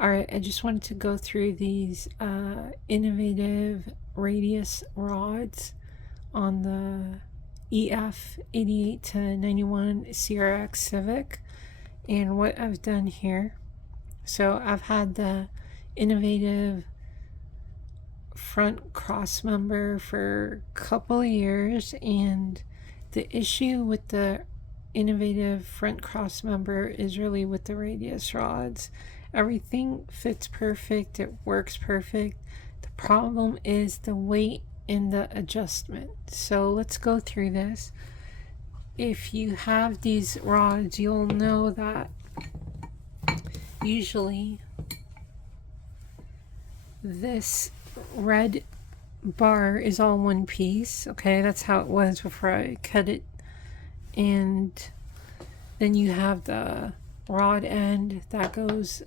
All right, I just wanted to go through these innovative radius rods on the EF 88 to 91 CRX Civic, and what I've done here. So I've had the innovative front cross member for a couple of years, and the issue with the innovative front cross member is really with the radius rods. Everything fits perfect, it works perfect. The problem is the weight and the adjustment. So let's go through this. If you have these rods, you'll know that usually this red bar is all one piece. Okay, that's how it was before I cut it. And then you have the rod end that goes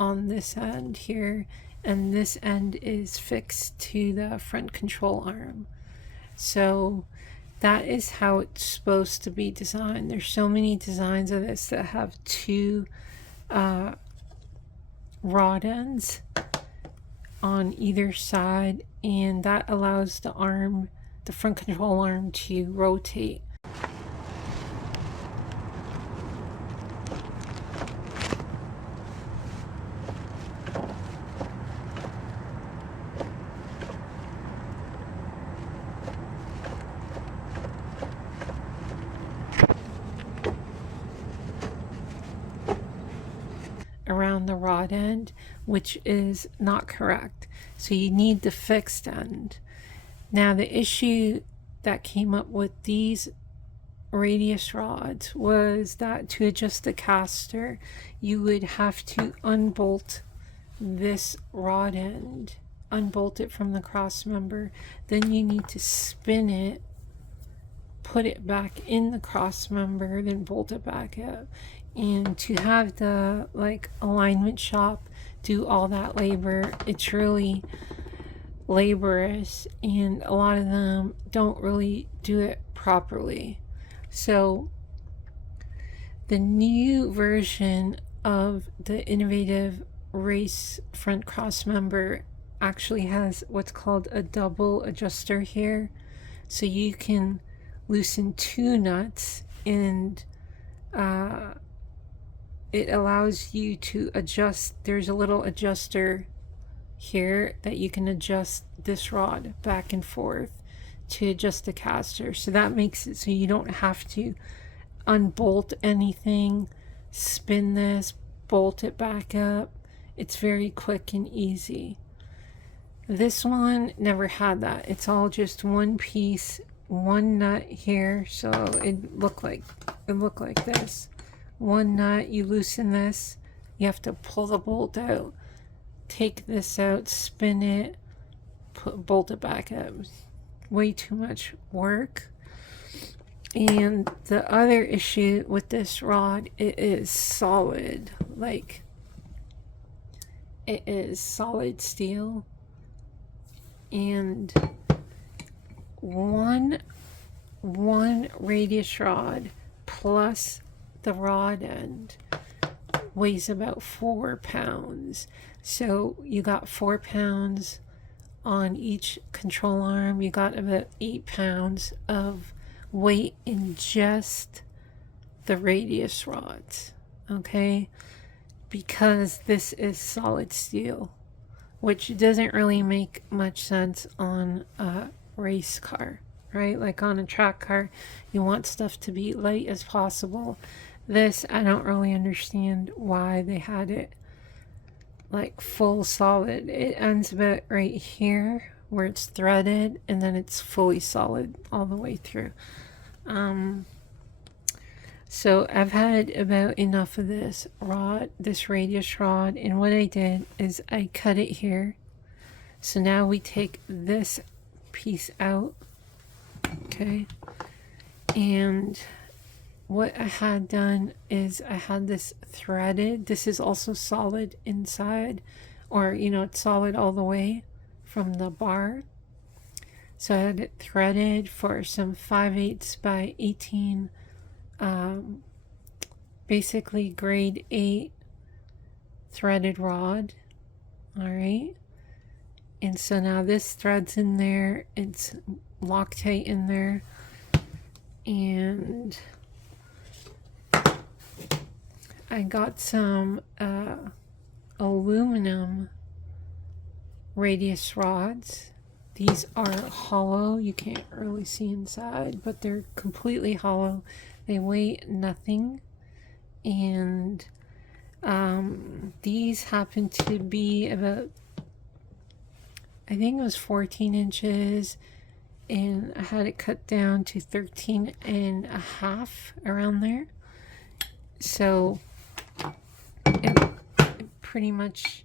on this end here, and this end is fixed to the front control arm. So that is how it's supposed to be designed. There's so many designs of this that have two rod ends on either side, and that allows the arm, the front control arm, to rotate. Around the rod end, which is not correct. So you need the fixed end. Now the issue that came up with these radius rods was that to adjust the caster, you would have to unbolt this rod end, unbolt it from the cross member. Then you need to spin it, put it back in the cross member, then bolt it back up. And to have the alignment shop do all that labor, it's really laborious, and a lot of them don't really do it properly. So the new version of the innovative race front cross member actually has what's called a double adjuster here, so you can loosen two nuts, and it allows you to adjust. There's a little adjuster here that you can adjust this rod back and forth to adjust the caster. So that makes it so you don't have to unbolt anything, spin this, bolt it back up. It's very quick and easy. This one never had that. It's all just one piece, one nut here. So it looked like this. One nut, you loosen this, you have to pull the bolt out, take this out, spin it, bolt it back up. Way too much work. And the other issue with this rod, it is solid. Like, it is solid steel, and one radius rod plus the rod end weighs about 4 pounds. So you got 4 pounds on each control arm. You got about 8 pounds of weight in just the radius rods, okay? Because this is solid steel, which doesn't really make much sense on a race car, right? Like on a track car, you want stuff to be light as possible. This, I don't really understand why they had it like full solid. It ends about right here where it's threaded, and then it's fully solid all the way through. So I've had about enough of this rod, this radius rod, and what I did is I cut it here. So now we take this piece out, okay, and what I had done is I had this threaded. This is also solid inside, or it's solid all the way from the bar. So I had it threaded for some 5/8 by 18, basically grade 8 threaded rod. All right. And so now this thread's in there. It's Loctite in there. And I got some aluminum radius rods. These are hollow. You can't really see inside, but they're completely hollow. They weigh nothing. And these happen to be about, I think it was 14 inches, and I had it cut down to 13 and a half, around there. So it pretty much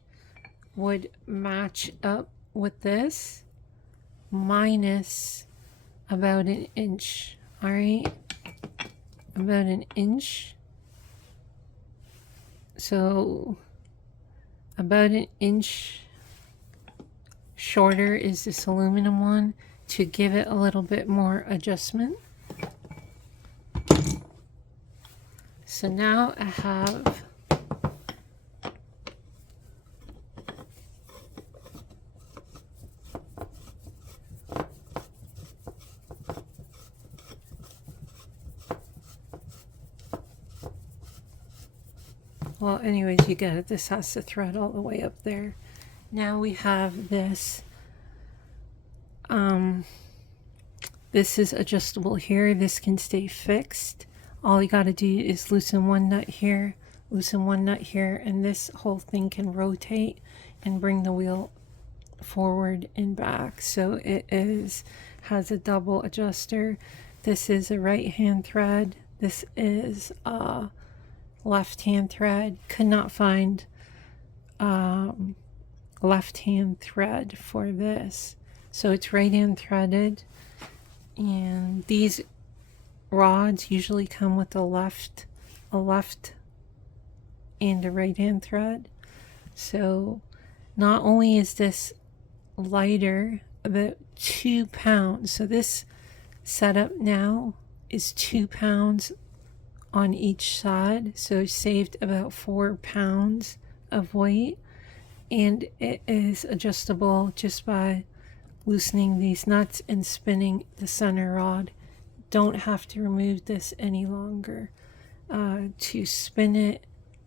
would match up with this, minus about an inch. All right, about an inch. So about an inch shorter is this aluminum one, to give it a little bit more adjustment. So now I have well, anyways, you get it. This has to thread all the way up there. Now we have this. This is adjustable here. This can stay fixed. All you got to do is loosen one nut here, loosen one nut here, and this whole thing can rotate and bring the wheel forward and back. So it has a double adjuster. This is a right hand thread. This is a left hand thread. Could not find left hand thread for this, so it's right hand threaded. And these rods usually come with a left and a right hand thread. So not only is this lighter, about 2 pounds, so this setup now is 2 pounds on each side, so it saved about 4 pounds of weight. And it is adjustable just by loosening these nuts and spinning the center rod. Don't have to remove this any longer to spin it,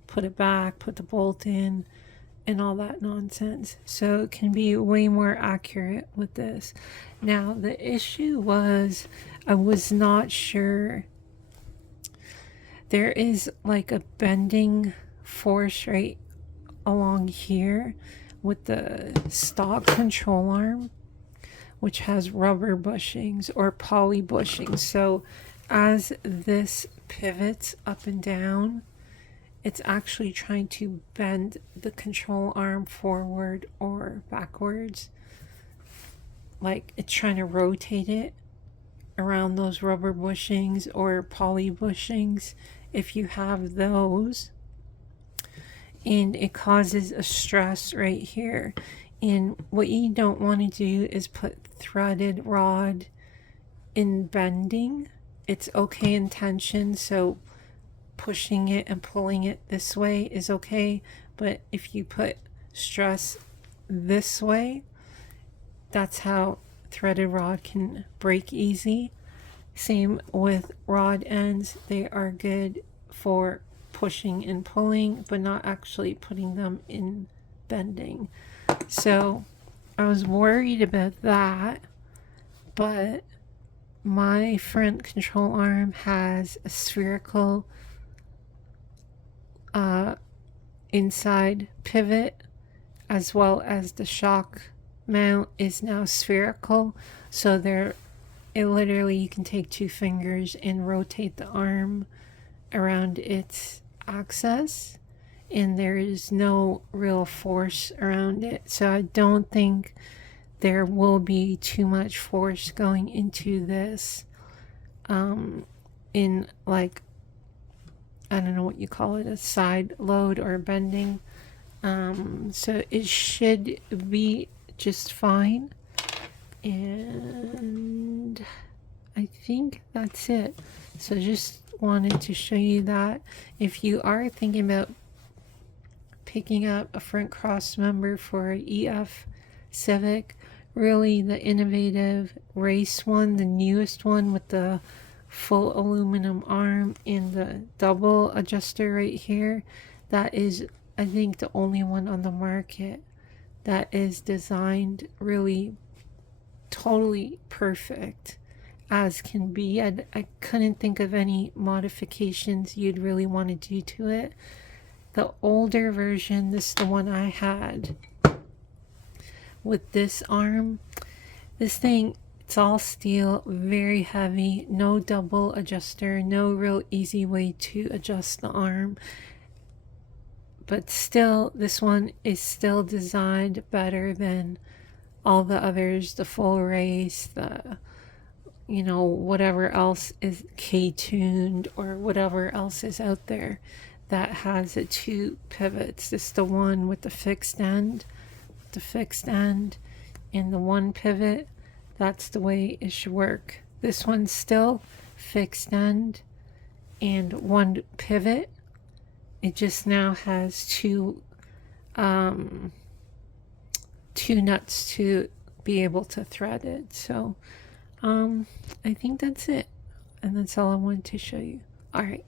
put it back, put the bolt in, and all that nonsense. So it can be way more accurate with this. Now the issue was, I was not sure. There is like a bending force right along here with the stock control arm, which has rubber bushings or poly bushings. So as this pivots up and down, it's actually trying to bend the control arm forward or backwards. Like it's trying to rotate it around those rubber bushings or poly bushings, if you have those. And it causes a stress right here. And what you don't want to do is put threaded rod in bending. It's okay in tension, so pushing it and pulling it this way is okay. But if you put stress this way, that's how threaded rod can break easy. Same with rod ends. They are good for pushing and pulling, but not actually putting them in bending. So I was worried about that, but my front control arm has a spherical inside pivot, as well as the shock mount is now spherical. So it literally, you can take 2 fingers and rotate the arm around its axis, and there is no real force around it. So I don't think there will be too much force going into this in, like, I don't know what you call it, a side load or bending. So it should be just fine. And I think that's it. So just wanted to show you that if you are thinking about picking up a front cross member for EF Civic. Really the innovative race one, the newest one with the full aluminum arm and the double adjuster right here. That is, I think, the only one on the market that is designed really totally perfect as can be. I couldn't think of any modifications you'd really want to do to it. The older version, this is the one I had with this arm. This thing, it's all steel, very heavy, no double adjuster, no real easy way to adjust the arm. But still, this one is still designed better than all the others, the full race, the, you know, whatever else is K-tuned or whatever else is out there that has the two pivots. This is the one with the fixed end, and the one pivot. That's the way it should work. This one's still fixed end and one pivot. It just now has two nuts to be able to thread it. So I think that's it, and that's all I wanted to show you. All right.